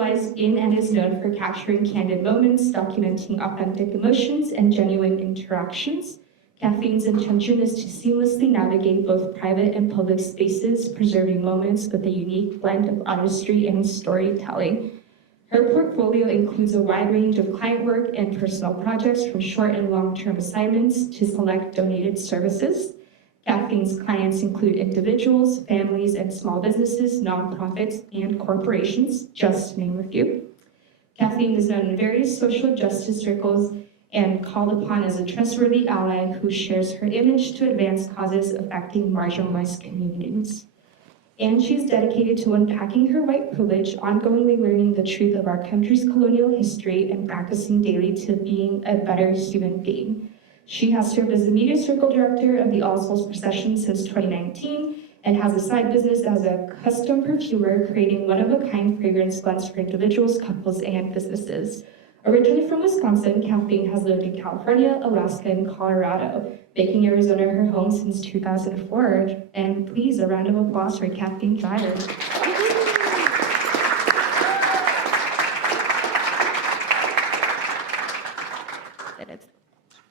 specializes in and is known for capturing candid moments, documenting authentic emotions, and genuine interactions. Kathleen's intention is to seamlessly navigate both private and public spaces, preserving moments with a unique blend of artistry and storytelling. Her portfolio includes a wide range of client work and personal projects, from short and long-term assignments to select donated services. Kathleen's clients include individuals, families, and small businesses, nonprofits, and corporations, just to name a few. Kathleen is known in various social justice circles and called upon as a trustworthy ally who shares her image to advance causes affecting marginalized communities. And she's dedicated to unpacking her white privilege, ongoingly learning the truth of our country's colonial history, and practicing daily to being a better human being. She has served as the Media Circle Director of the All Souls Procession since 2019 and has a side business as a custom perfumer, creating one-of-a-kind fragrance blends for individuals, couples, and businesses. Originally from Wisconsin, Kathleen has lived in California, Alaska, and Colorado, making Arizona her home since 2004. And please, a round of applause for Kathleen Dreier.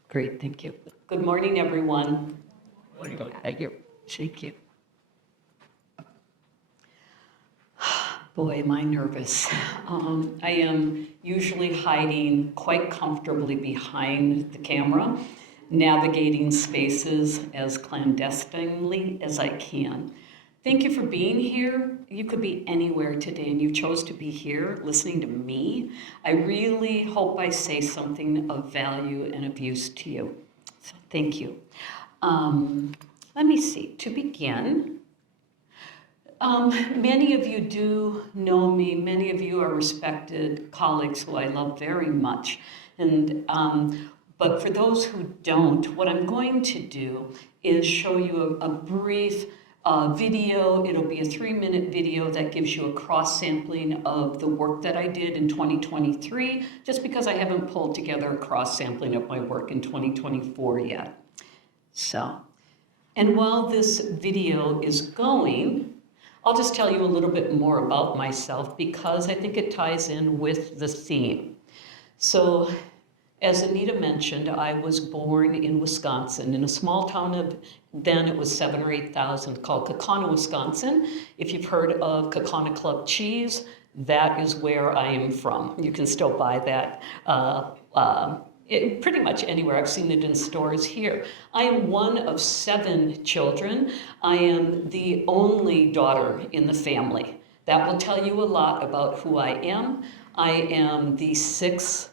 Great, thank you. Good morning, everyone. Thank you. Thank you. Boy, am I nervous. I am usually hiding quite comfortably behind the camera, navigating spaces as clandestinely as I can. Thank you for being here. You could be anywhere today, and you chose to be here listening to me. I really hope I say something of value and of use to you. So thank you. Let me see. To begin, many of you do know me. Many of you are respected colleagues who I love very much. But for those who don't, what I'm going to do is show you a brief video. It'll be a 3-minute video that gives you a cross-sampling of the work that I did in 2023, just because I haven't pulled together a cross-sampling of my work in 2024 yet. And while this video is going, I'll just tell you a little bit more about myself because I think it ties in with the theme. So, as Anita mentioned, I was born in Wisconsin, in a small town of, then it was 7,000 or 8,000, called Kaukauna, Wisconsin. If you've heard of Kaukauna Club cheese, that is where I am from. You can still buy that pretty much anywhere. I've seen it in stores here. I am one of 7 children. I am the only daughter in the family. That will tell you a lot about who I am. I am the 6th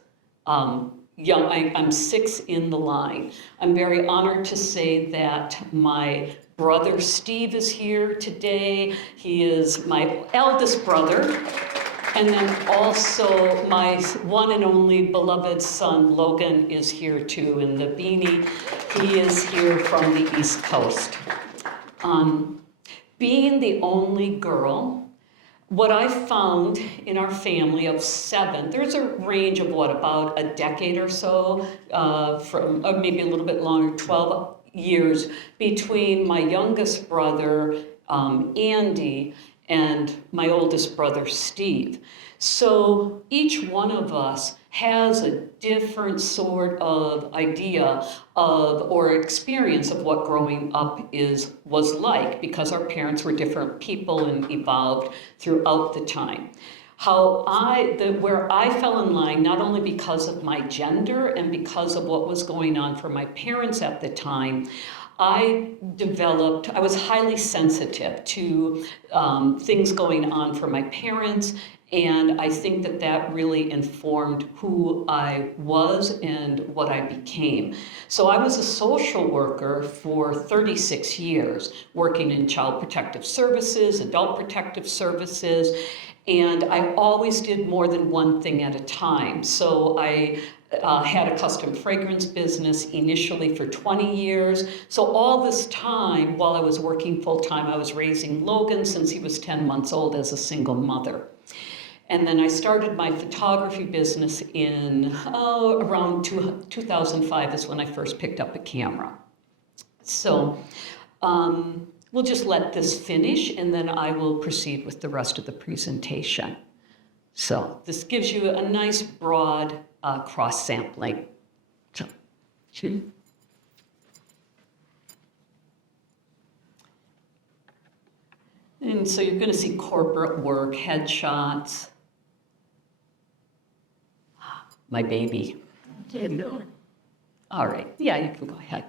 I'm 6 in the line. I'm very honored to say that my brother Steve is here today. He is my eldest brother. And then also my one and only beloved son, Logan, is here too in the beanie. He is here from the East Coast. Being the only girl, what I found in our family of 7, there's a range of about a decade or so, from maybe a little bit longer, 12 years between my youngest brother, Andy, and my oldest brother, Steve. So each one of us has a different sort of idea of or experience of what growing up was like, because our parents were different people and evolved throughout the time. Where I fell in line, not only because of my gender and because of what was going on for my parents at the time, I was highly sensitive to things going on for my parents, and I think that really informed who I was and what I became. So I was a social worker for 36 years, working in child protective services, adult protective services, and I always did more than one thing at a time. So I had a custom fragrance business initially for 20 years. So all this time, while I was working full-time, I was raising Logan since he was 10 months old as a single mother. And then I started my photography business in around 2005 is when I first picked up a camera. So we'll just let this finish, and then I will proceed with the rest of the presentation. So this gives you a nice broad cross-sampling. So, and so you're going to see corporate work, headshots. My baby. All right, yeah, you can go ahead.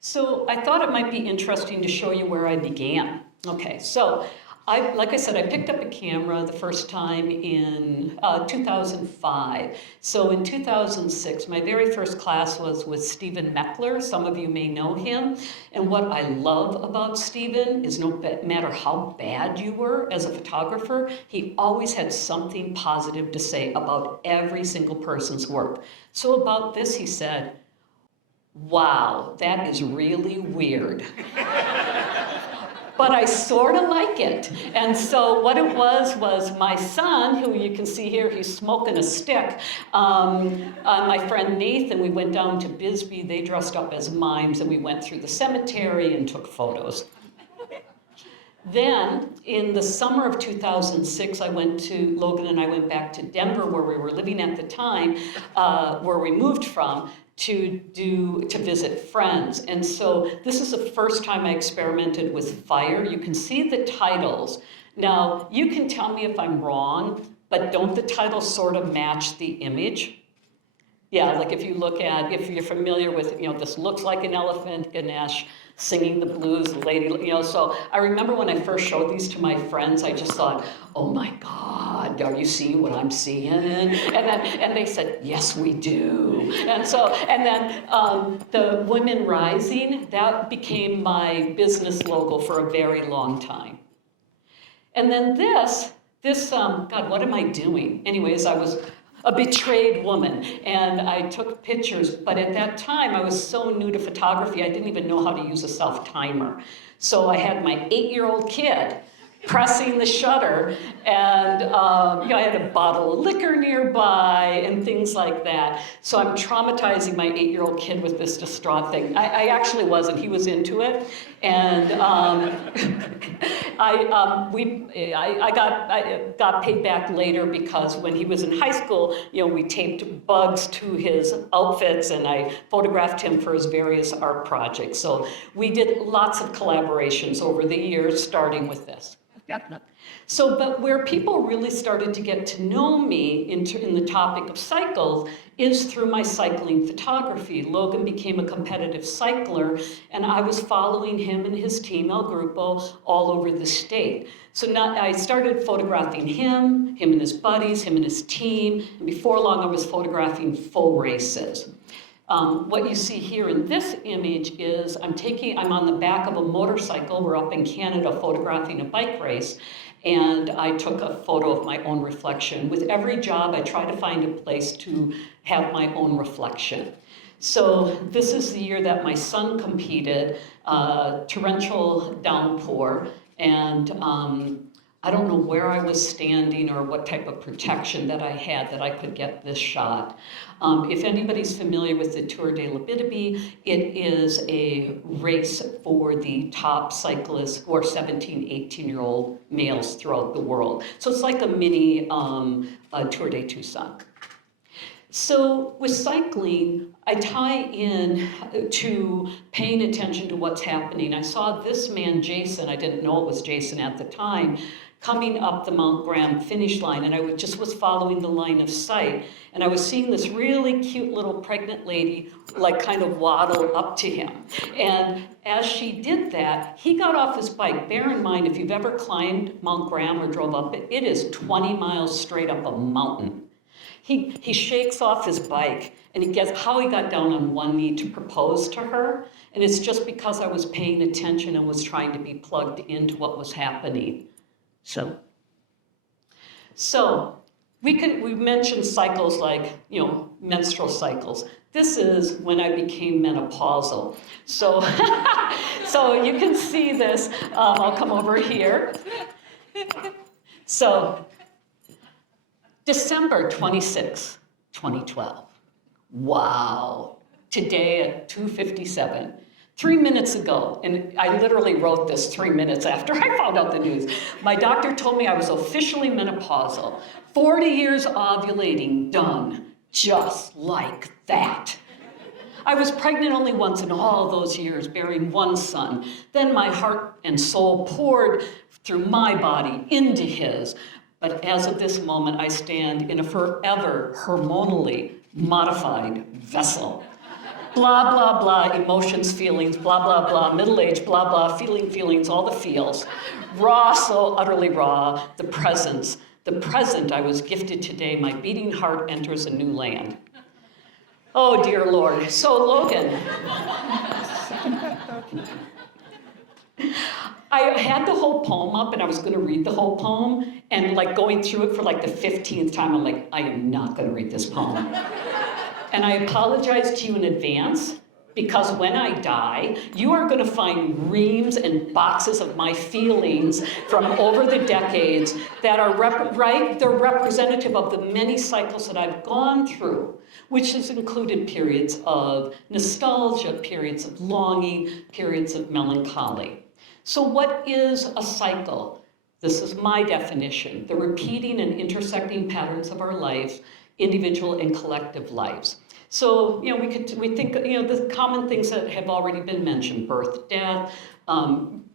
So I thought it might be interesting to show you where I began. Okay, so like I said, I picked up a camera the first time in 2005. So in 2006, my very first class was with Stephen Meckler. Some of you may know him. And what I love about Stephen is no matter how bad you were as a photographer, he always had something positive to say about every single person's work. So about this, he said, "Wow, that is really weird." But I sort of like it. And so what it was my son, who you can see here, he's smoking a stick. My friend Nathan, we went down to Bisbee. They dressed up as mimes, and we went through the cemetery and took photos. Then, in the summer of 2006, Logan and I went back to Denver, where we were living at the time, where we moved from, to visit friends. And so this is the first time I experimented with fire. You can see the titles. Now, you can tell me if I'm wrong, but don't the titles sort of match the image? Yeah, like if you're familiar with, this looks like an elephant, Ganesh singing the blues, lady, so I remember when I first showed these to my friends, I just thought, oh my God, are you seeing what I'm seeing? And they said, yes, we do. And then the Women Rising, that became my business logo for a very long time. And then this, God, what am I doing? Anyways, I was a betrayed woman, and I took pictures, but at that time I was so new to photography, I didn't even know how to use a self-timer. So I had my 8-year-old kid pressing the shutter, and I had a bottle of liquor nearby and things like that. So I'm traumatizing my 8-year-old kid with this distraught thing. I actually wasn't. He was into it, and I got paid back later because when he was in high school, we taped bugs to his outfits, and I photographed him for his various art projects. So we did lots of collaborations over the years, starting with this. So, but where people really started to get to know me in the topic of cycles is through my cycling photography. Logan became a competitive cycler, and I was following him and his team, El Grupo, all over the state. So now I started photographing him and his buddies, him and his team, and before long I was photographing full races. What you see here in this image is I'm on the back of a motorcycle. We're up in Canada photographing a bike race, and I took a photo of my own reflection. With every job, I try to find a place to have my own reflection. So this is the year that my son competed, torrential downpour, and I don't know where I was standing or what type of protection that I had that I could get this shot. If anybody's familiar with the Tour de l'Abitibi, it is a race for the top cyclists who are 17, 18-year-old males throughout the world. So it's like a mini Tour de Tucson. So with cycling, I tie in to paying attention to what's happening. I saw this man, Jason, I didn't know it was Jason at the time, coming up the Mount Graham finish line, and I just was following the line of sight, and I was seeing this really cute little pregnant lady like kind of waddle up to him. And as she did that, he got off his bike. Bear in mind, if you've ever climbed Mount Graham or drove up it, it is 20 miles straight up a mountain. He shakes off his bike, and he gets how he got down on one knee to propose to her, and it's just because I was paying attention and was trying to be plugged into what was happening. So we mentioned cycles like, menstrual cycles. This is when I became menopausal. So, so you can see this. I'll come over here. So, December 26, 2012. Wow. Today at 2:57. 3 minutes ago, and I literally wrote this 3 minutes after I found out the news. My doctor told me I was officially menopausal. 40 years ovulating, done, just like that. I was pregnant only once in all those years, bearing one son. Then my heart and soul poured through my body into his. But as of this moment, I stand in a forever hormonally modified vessel. Blah, blah, blah, emotions, feelings, blah, blah, blah, middle age, blah, blah, feelings, all the feels. Raw, so utterly raw, the presence. The present I was gifted today, my beating heart enters a new land. Oh, dear Lord. So, Logan, I had the whole poem up and I was going to read the whole poem, and like going through it for like the 15th time, I'm like, I am not going to read this poem. And I apologize to you in advance, because when I die, you are going to find reams and boxes of my feelings from over the decades that are they're representative of the many cycles that I've gone through, which has included periods of nostalgia, periods of longing, periods of melancholy. So what is a cycle? This is my definition: the repeating and intersecting patterns of our lives, individual and collective lives. So, we think, the common things that have already been mentioned: birth, death,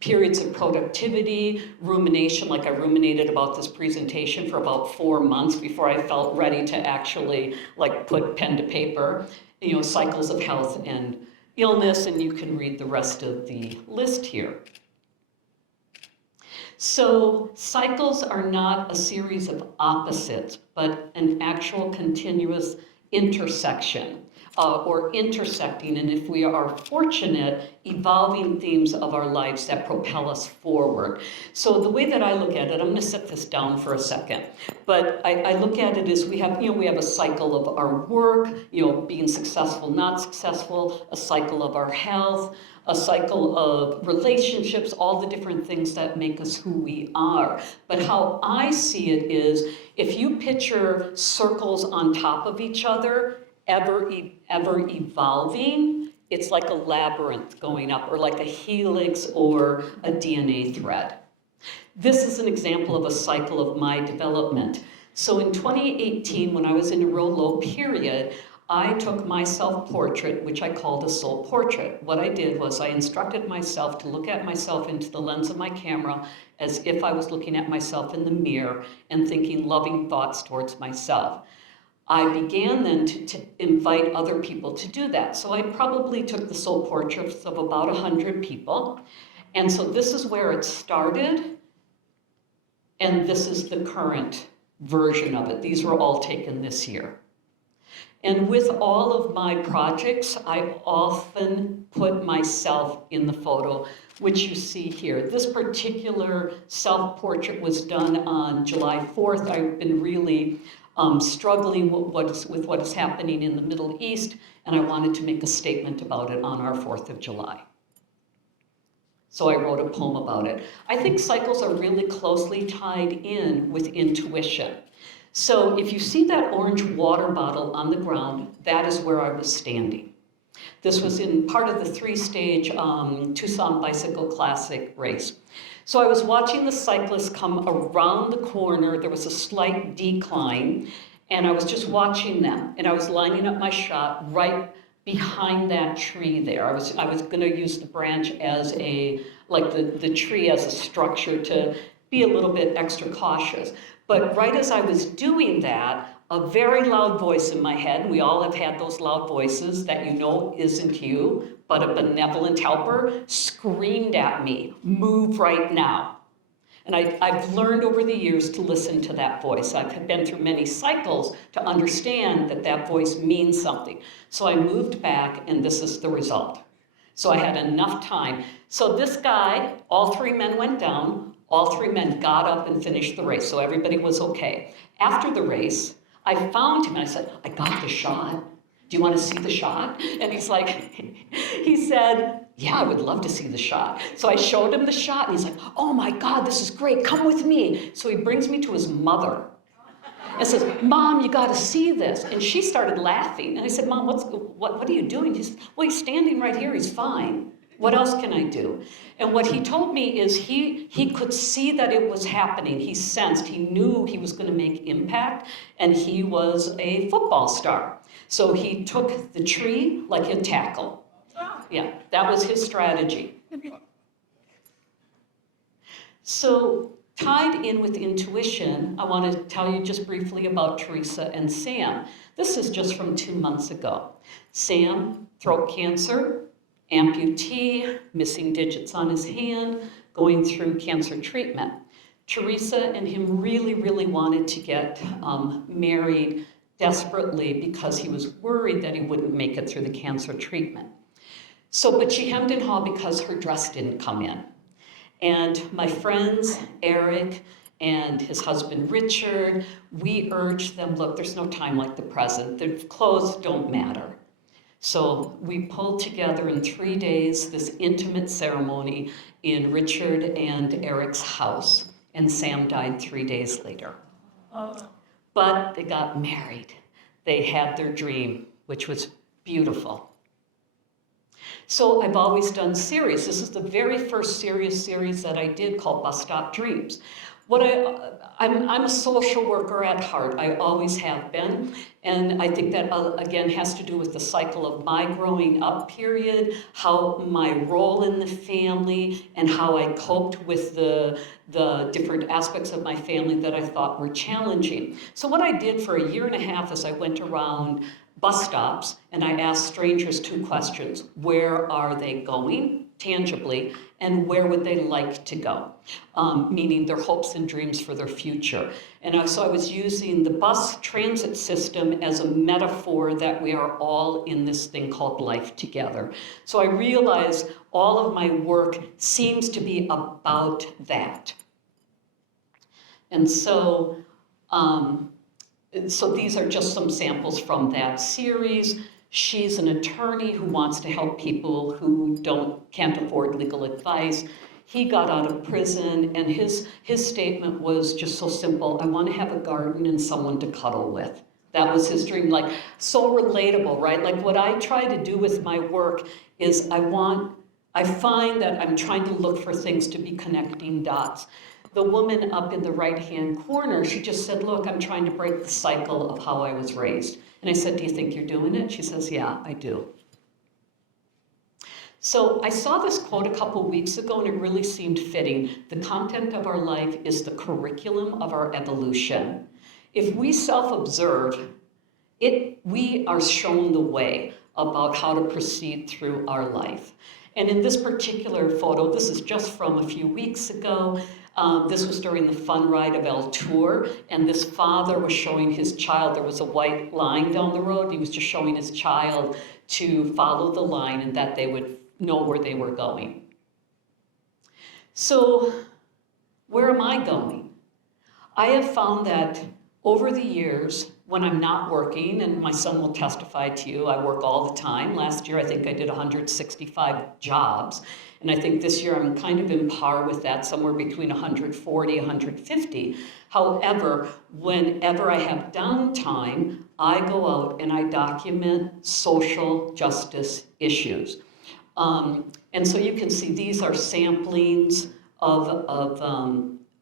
periods of productivity, rumination, like I ruminated about this presentation for about 4 months before I felt ready to actually put pen to paper, cycles of health and illness, and you can read the rest of the list here. So cycles are not a series of opposites, but an actual continuous intersection or intersecting, and if we are fortunate, evolving themes of our lives that propel us forward. So the way that I look at it, I'm going to set this down for a second, but I look at it as we have a cycle of our work, being successful, not successful, a cycle of our health, a cycle of relationships, all the different things that make us who we are. But how I see it is, if you picture circles on top of each other, ever evolving, it's like a labyrinth going up, or like a helix or a DNA thread. This is an example of a cycle of my development. So in 2018, when I was in a real low period, I took my self-portrait, which I called a soul portrait. What I did was I instructed myself to look at myself into the lens of my camera as if I was looking at myself in the mirror and thinking loving thoughts towards myself. I began then to invite other people to do that. So I probably took the soul portraits of about 100 people. And so this is where it started, and this is the current version of it. These were all taken this year. And with all of my projects, I often put myself in the photo, which you see here. This particular self-portrait was done on July 4th. I've been really struggling with what is happening in the Middle East, and I wanted to make a statement about it on our 4th of July. So I wrote a poem about it. I think cycles are really closely tied in with intuition. So if you see that orange water bottle on the ground, that is where I was standing. This was in part of the 3-stage Tucson Bicycle Classic race. So I was watching the cyclists come around the corner. There was a slight decline, and I was just watching them. And I was lining up my shot right behind that tree there. I was going to use the branch as the tree as a structure to be a little bit extra cautious. But right as I was doing that, a very loud voice in my head, and we all have had those loud voices that isn't you, but a benevolent helper, screamed at me, "Move right now." And I've learned over the years to listen to that voice. I've been through many cycles to understand that voice means something. So I moved back, and this is the result. So I had enough time. So this guy, all 3 men went down. All 3 men got up and finished the race, so everybody was okay. After the race, I found him and I said, "I got the shot. Do you want to see the shot?" And he said, "Yeah, I would love to see the shot." So I showed him the shot, and he's like, "Oh my God, this is great. Come with me." So he brings me to his mother and says, "Mom, you got to see this." And she started laughing. And I said, "Mom, what are you doing?" He said, "Well, he's standing right here. He's fine." What else can I do? And what he told me is he could see that it was happening. He sensed, he knew he was going to make impact, and he was a football star. So he took the tree like a tackle. Yeah, that was his strategy. So tied in with intuition, I want to tell you just briefly about Teresa and Sam. This is just from 2 months ago. Sam, throat cancer, amputee, missing digits on his hand, going through cancer treatment. Teresa and him really, really wanted to get married desperately because he was worried that he wouldn't make it through the cancer treatment. So, but she hemmed and hawed because her dress didn't come in. And my friends, Eric and his husband, Richard, we urged them, look, there's no time like the present. The clothes don't matter. So we pulled together in 3 days this intimate ceremony in Richard and Eric's house. And Sam died 3 days later. But they got married. They had their dream, which was beautiful. So I've always done series. This is the very first serious series that I did called Bus Stop Dreams. I'm a social worker at heart. I always have been. And I think that, again, has to do with the cycle of my growing up period, how my role in the family, and how I coped with the different aspects of my family that I thought were challenging. So what I did for 1.5 years is I went around bus stops and I asked strangers 2 questions. Where are they going, tangibly, and where would they like to go? Meaning their hopes and dreams for their future. And so I was using the bus transit system as a metaphor that we are all in this thing called life together. So I realized all of my work seems to be about that. And so, so these are just some samples from that series. She's an attorney who wants to help people who can't afford legal advice. He got out of prison, and his statement was just so simple: I want to have a garden and someone to cuddle with. That was his dream, like so relatable, right? Like what I try to do with my work is I find that I'm trying to look for things to be connecting dots. The woman up in the right-hand corner, she just said, look, I'm trying to break the cycle of how I was raised. And I said, do you think you're doing it? She says, yeah, I do. So I saw this quote a couple weeks ago, and it really seemed fitting. The content of our life is the curriculum of our evolution. If we self-observe, we are shown the way about how to proceed through our life. And in this particular photo, this is just from a few weeks ago, this was during the fun ride of El Tour, and this father was showing his child, there was a white line down the road, he was just showing his child to follow the line and that they would know where they were going. So, where am I going? I have found that over the years, when I'm not working, and my son will testify to you, I work all the time. Last year, I think I did 165 jobs. And I think this year I'm kind of in par with that, somewhere between 140, 150. However, whenever I have downtime, I go out and I document social justice issues. And so you can see these are samplings of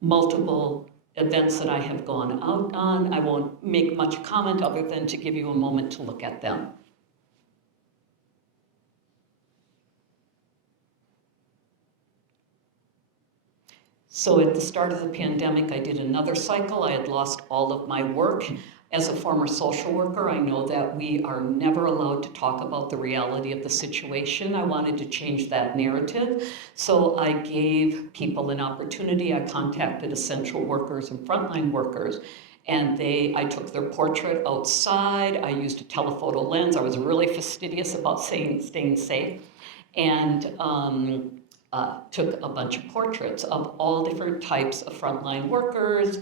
multiple events that I have gone out on. I won't make much comment other than to give you a moment to look at them. So at the start of the pandemic, I did another cycle. I had lost all of my work. As a former social worker, I know that we are never allowed to talk about the reality of the situation. I wanted to change that narrative. So I gave people an opportunity. I contacted essential workers and frontline workers, and I took their portrait outside. I used a telephoto lens. I was really fastidious about staying safe, and took a bunch of portraits of all different types of frontline workers,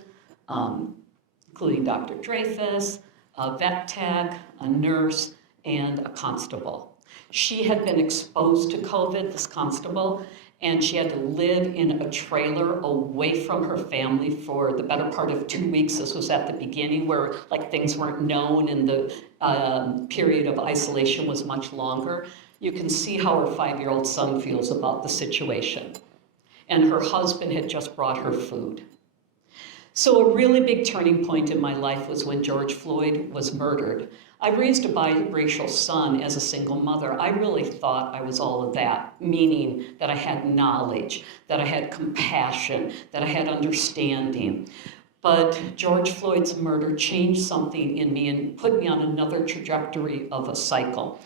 including Dr. Dreyfus, a vet tech, a nurse, and a constable. She had been exposed to COVID, this constable, and she had to live in a trailer away from her family for the better part of 2 weeks. This was at the beginning where things weren't known and the period of isolation was much longer. you can see how her 5-year-old son feels about the situation. And her husband had just brought her food. So a really big turning point in my life was when George Floyd was murdered. I raised a biracial son as a single mother. I really thought I was all of that, meaning that I had knowledge, that I had compassion, that I had understanding. But George Floyd's murder changed something in me and put me on another trajectory of a cycle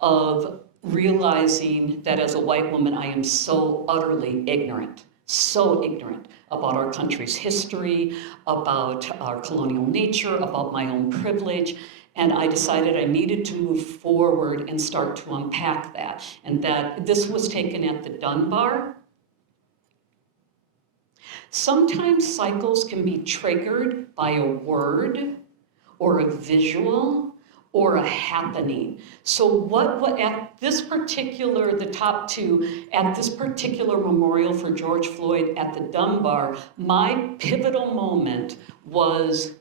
of realizing that as a white woman, I am so utterly ignorant about our country's history, about our colonial nature, about my own privilege. And I decided I needed to move forward and start to unpack that. And that this was taken at the Dunbar. Sometimes cycles can be triggered by a word or a visual or a happening. So what at this particular, the top two, at this particular memorial for George Floyd at the Dunbar, my pivotal moment was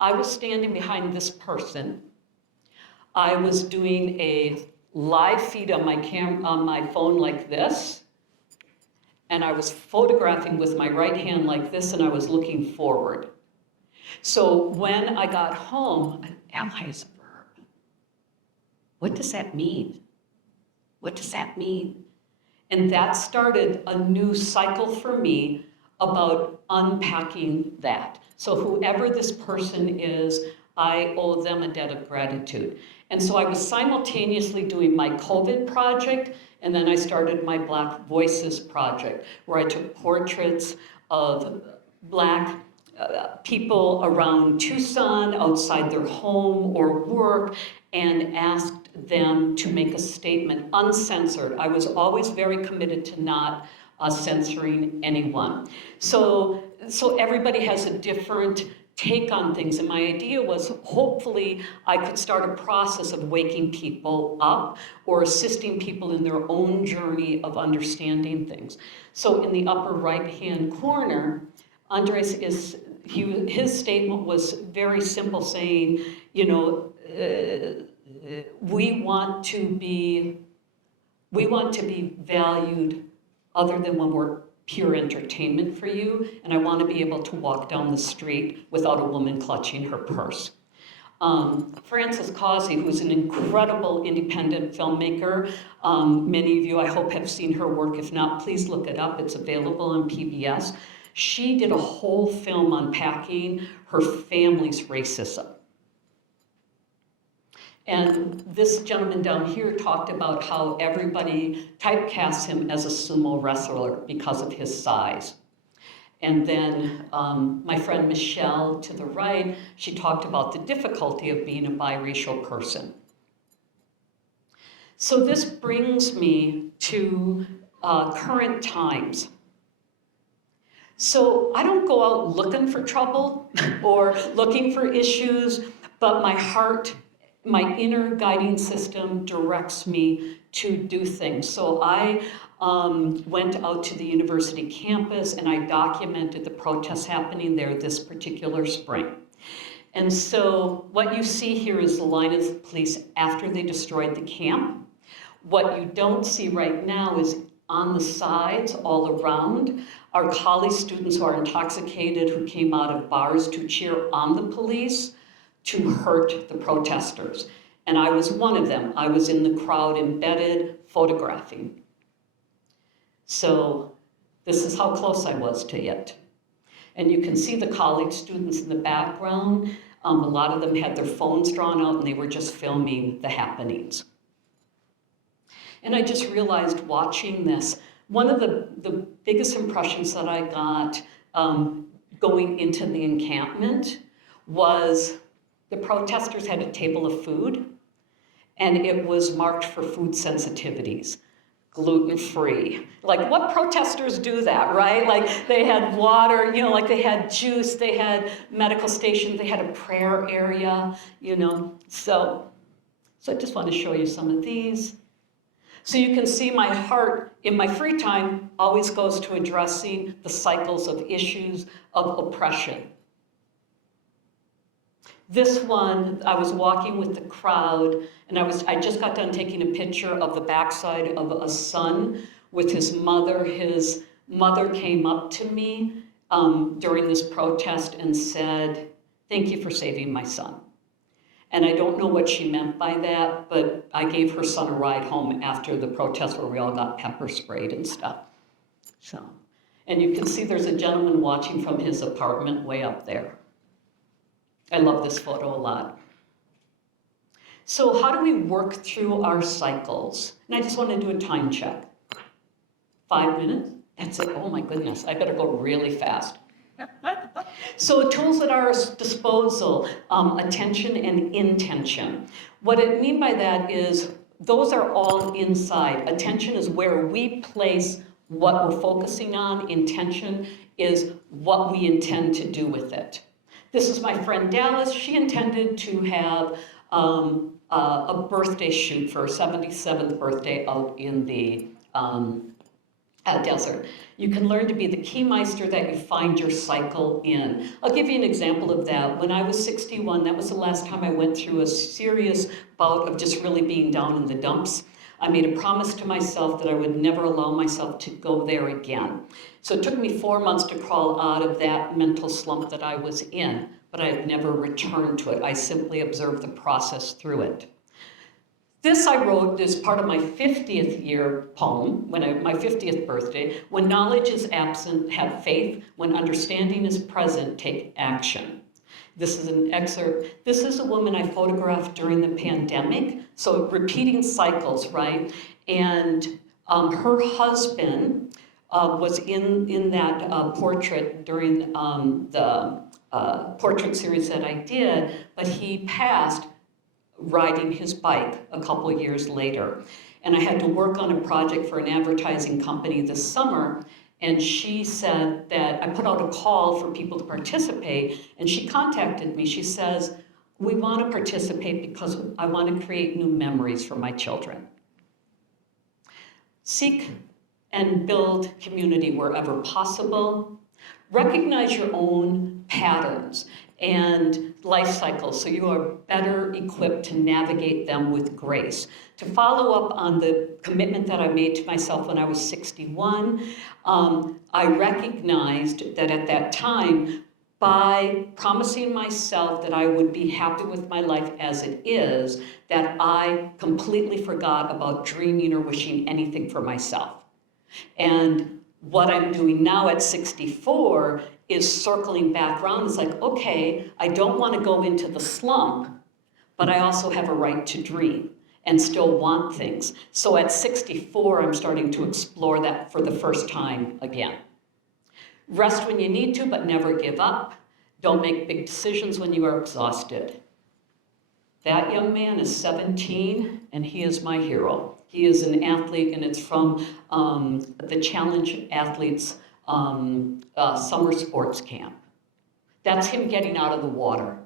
I was standing behind this person. I was doing a live feed on my phone like this, and I was photographing with my right hand like this, and I was looking forward. So when I got home, an ally is a verb. What does that mean? What does that mean? And that started a new cycle for me about unpacking that. So whoever this person is, I owe them a debt of gratitude. And so I was simultaneously doing my COVID project, and then I started my Black Voices project, where I took portraits of Black people around Tucson, outside their home or work, and asked them to make a statement, uncensored. I was always very committed to not censoring anyone. So everybody has a different take on things, and my idea was hopefully I could start a process of waking people up or assisting people in their own journey of understanding things. So in the upper right-hand corner, Andres his statement was very simple, saying, you know, we want to be valued other than when we're pure entertainment for you, and I want to be able to walk down the street without a woman clutching her purse. Frances Causey, who's an incredible independent filmmaker, many of you I hope have seen her work. If not, please look it up. It's available on PBS. She did a whole film unpacking her family's racism. And this gentleman down here talked about how everybody typecasts him as a sumo wrestler because of his size. And then my friend Michelle to the right, she talked about the difficulty of being a biracial person. So this brings me to current times. So I don't go out looking for trouble or looking for issues, but my heart, my inner guiding system directs me to do things. So I went out to the university campus and I documented the protests happening there this particular spring. And so what you see here is the line of the police after they destroyed the camp. What you don't see right now is on the sides all around are college students who are intoxicated who came out of bars to cheer on the police to hurt the protesters. And I was one of them. I was in the crowd embedded, photographing. So this is how close I was to it. And you can see the college students in the background. A lot of them had their phones drawn out and they were just filming the happenings. And I just realized watching this, one of the biggest impressions that I got going into the encampment was the protesters had a table of food, and it was marked for food sensitivities, gluten-free. Like, what protesters do that, right? Like, they had water, you know, like they had juice, they had medical stations, they had a prayer area, you know. So I just want to show you some of these. So you can see my heart in my free time always goes to addressing the cycles of issues of oppression. This one, I was walking with the crowd, and I just got done taking a picture of the backside of a son with his mother. His mother came up to me during this protest and said, "Thank you for saving my son." And I don't know what she meant by that, but I gave her son a ride home after the protest where we all got pepper sprayed and stuff. So, and you can see there's a gentleman watching from his apartment way up there. I love this photo a lot. So how do we work through our cycles? And I just want to do a time check. 5 minutes? That's it. Oh my goodness, I better go really fast. So tools at our disposal, attention and intention. What I mean by that is those are all inside. Attention is where we place what we're focusing on. Intention is what we intend to do with it. This is my friend Dallas. She intended to have a birthday shoot for her 77th birthday out in the desert. You can learn to be the keymeister that you find your cycle in. I'll give you an example of that. When I was 61, that was the last time I went through a serious bout of just really being down in the dumps. I made a promise to myself that I would never allow myself to go there again. So it took me 4 months to crawl out of that mental slump that I was in, but I had never returned to it. I simply observed the process through it. This I wrote as part of my 50th year poem, my 50th birthday. When knowledge is absent, have faith. When understanding is present, take action. This is an excerpt. This is a woman I photographed during the pandemic. So repeating cycles, right? And her husband was in that portrait during the portrait series that I did, but he passed riding his bike a couple of years later. And I had to work on a project for an advertising company this summer, and she said that I put out a call for people to participate, and she contacted me. She says, "We want to participate because I want to create new memories for my children." Seek and build community wherever possible. Recognize your own patterns and life cycles so you are better equipped to navigate them with grace. To follow up on the commitment that I made to myself when I was 61, I recognized that at that time, by promising myself that I would be happy with my life as it is, that I completely forgot about dreaming or wishing anything for myself. And what I'm doing now at 64 is circling back around. It's like, okay, I don't want to go into the slump, but I also have a right to dream and still want things. So at 64, I'm starting to explore that for the first time again. Rest when you need to, but never give up. Don't make big decisions when you are exhausted. That young man is 17, and he is my hero. He is an athlete, and it's from the Challenge Athletes summer sports camp. That's him getting out of the water.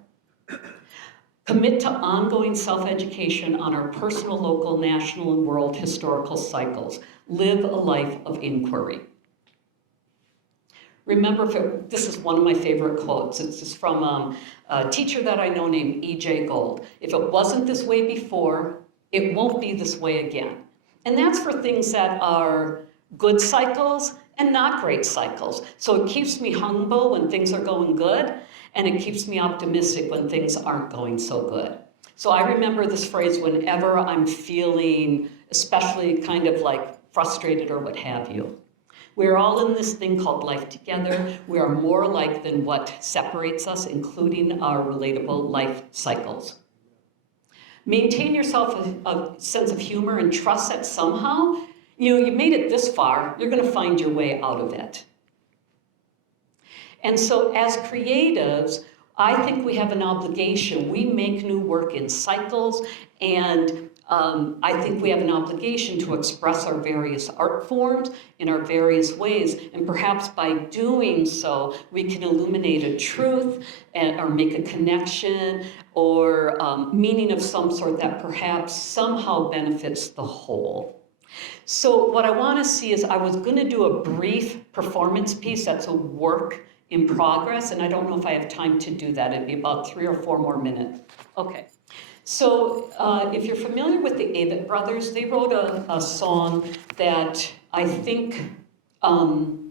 Commit to ongoing self-education on our personal, local, national, and world historical cycles. Live a life of inquiry. Remember, this is one of my favorite quotes. It's from a teacher that I know named E.J. Gold. If it wasn't this way before, it won't be this way again. And that's for things that are good cycles and not great cycles. So it keeps me humble when things are going good, and it keeps me optimistic when things aren't going so good. So I remember this phrase whenever I'm feeling especially kind of like frustrated or what have you. We're all in this thing called life together. We are more alike than what separates us, including our relatable life cycles. Maintain yourself a sense of humor and trust that somehow, you made it this far, you're going to find your way out of it. And so as creatives, I think we have an obligation. We make new work in cycles, and I think we have an obligation to express our various art forms in our various ways. And perhaps by doing so, we can illuminate a truth or make a connection or meaning of some sort that perhaps somehow benefits the whole. So what I want to see is I was going to do a brief performance piece that's a work in progress, and I don't know if I have time to do that. It'd be about 3 or 4 more minutes. Okay. So if you're familiar with the Avett Brothers, they wrote a song that I think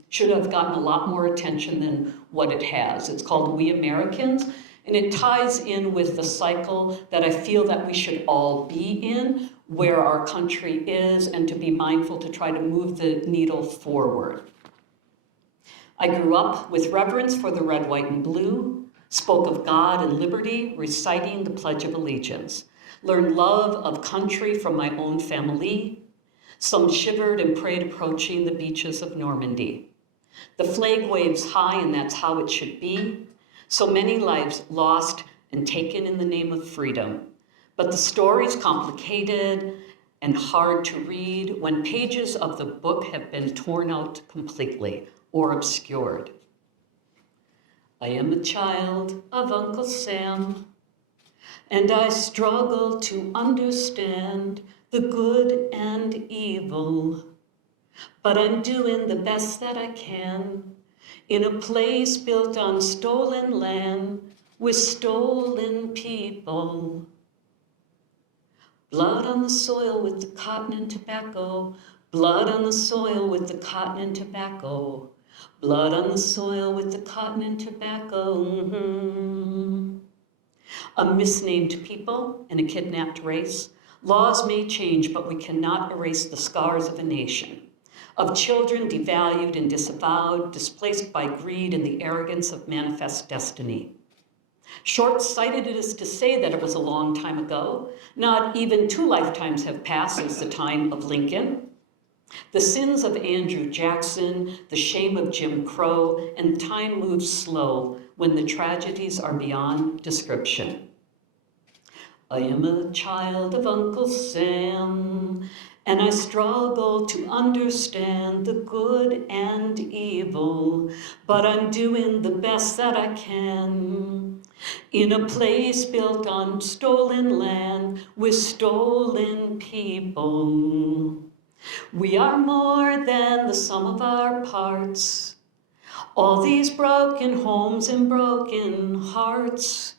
should have gotten a lot more attention than what it has. It's called We Americans, and it ties in with the cycle that I feel that we should all be in, where our country is, and to be mindful to try to move the needle forward. I grew up with reverence for the red, white, and blue, spoke of God and liberty, reciting the Pledge of Allegiance, learned love of country from my own family. Some shivered and prayed approaching the beaches of Normandy. The flag waves high, and that's how it should be. So many lives lost and taken in the name of freedom. But the story's complicated and hard to read when pages of the book have been torn out completely or obscured. I am a child of Uncle Sam, and I struggle to understand the good and evil. But I'm doing the best that I can in a place built on stolen land with stolen people. Blood on the soil with the cotton and tobacco. Blood on the soil with the cotton and tobacco. Blood on the soil with the cotton and tobacco. Mm-hmm. A misnamed people and a kidnapped race. Laws may change, but we cannot erase the scars of a nation. Of children devalued and disavowed, displaced by greed and the arrogance of manifest destiny. Short-sighted it is to say that it was a long time ago. Not even 2 lifetimes have passed since the time of Lincoln. The sins of Andrew Jackson, the shame of Jim Crow, and time moves slow when the tragedies are beyond description. I am a child of Uncle Sam, and I struggle to understand the good and evil, but I'm doing the best that I can in a place built on stolen land with stolen people. We are more than the sum of our parts, all these broken homes and broken hearts.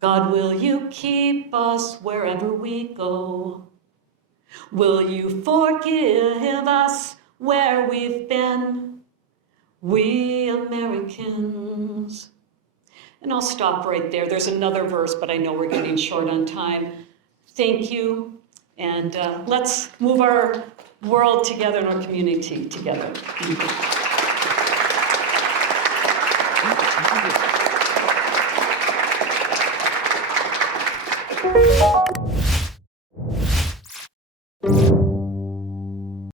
God, will you keep us wherever we go? Will you forgive us where we've been? We Americans. And I'll stop right there. There's another verse, but I know we're getting short on time. Thank you. And let's move our world together and our community together. Thank you.